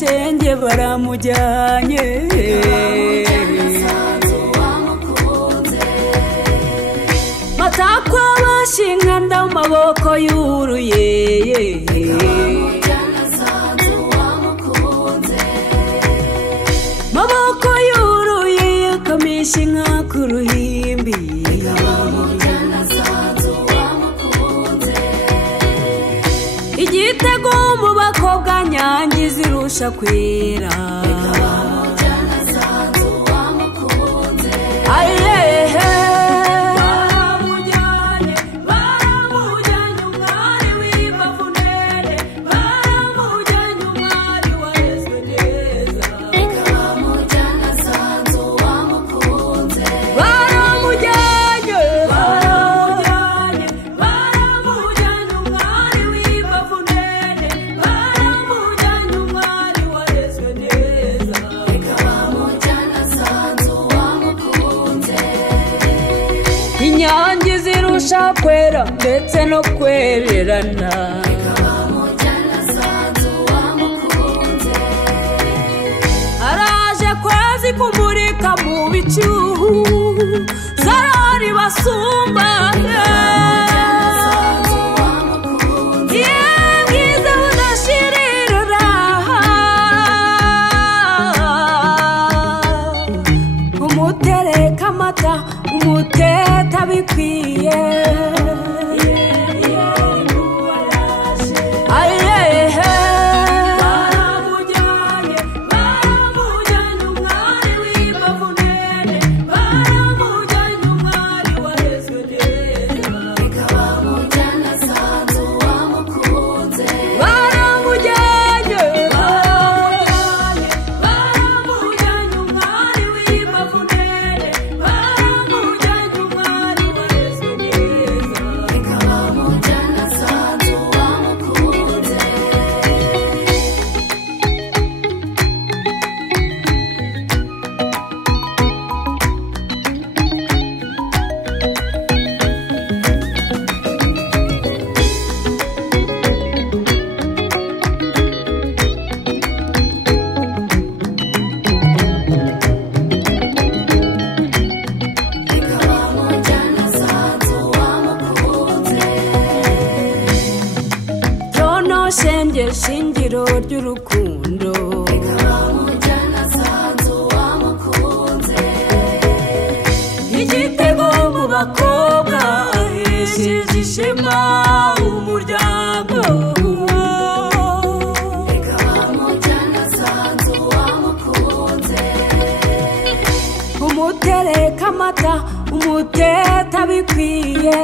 nyamashenge baramujyanye matakwa bashinga ndamaboko yuruye maboko yuruye kamishinga kuruhimbi igitego mu bakobwa nyange zirusha kwera inyange zirusha kwera ndetse no kwererana araje kwezi kumurika mu bicu zarari basumba bwiza budashirira umutereka amata umuteta bikwiye shenge shingiro ry'urukundo igitego mu bakobwa ahesheje ishema umuryango umutereka amata umuteta bikwiye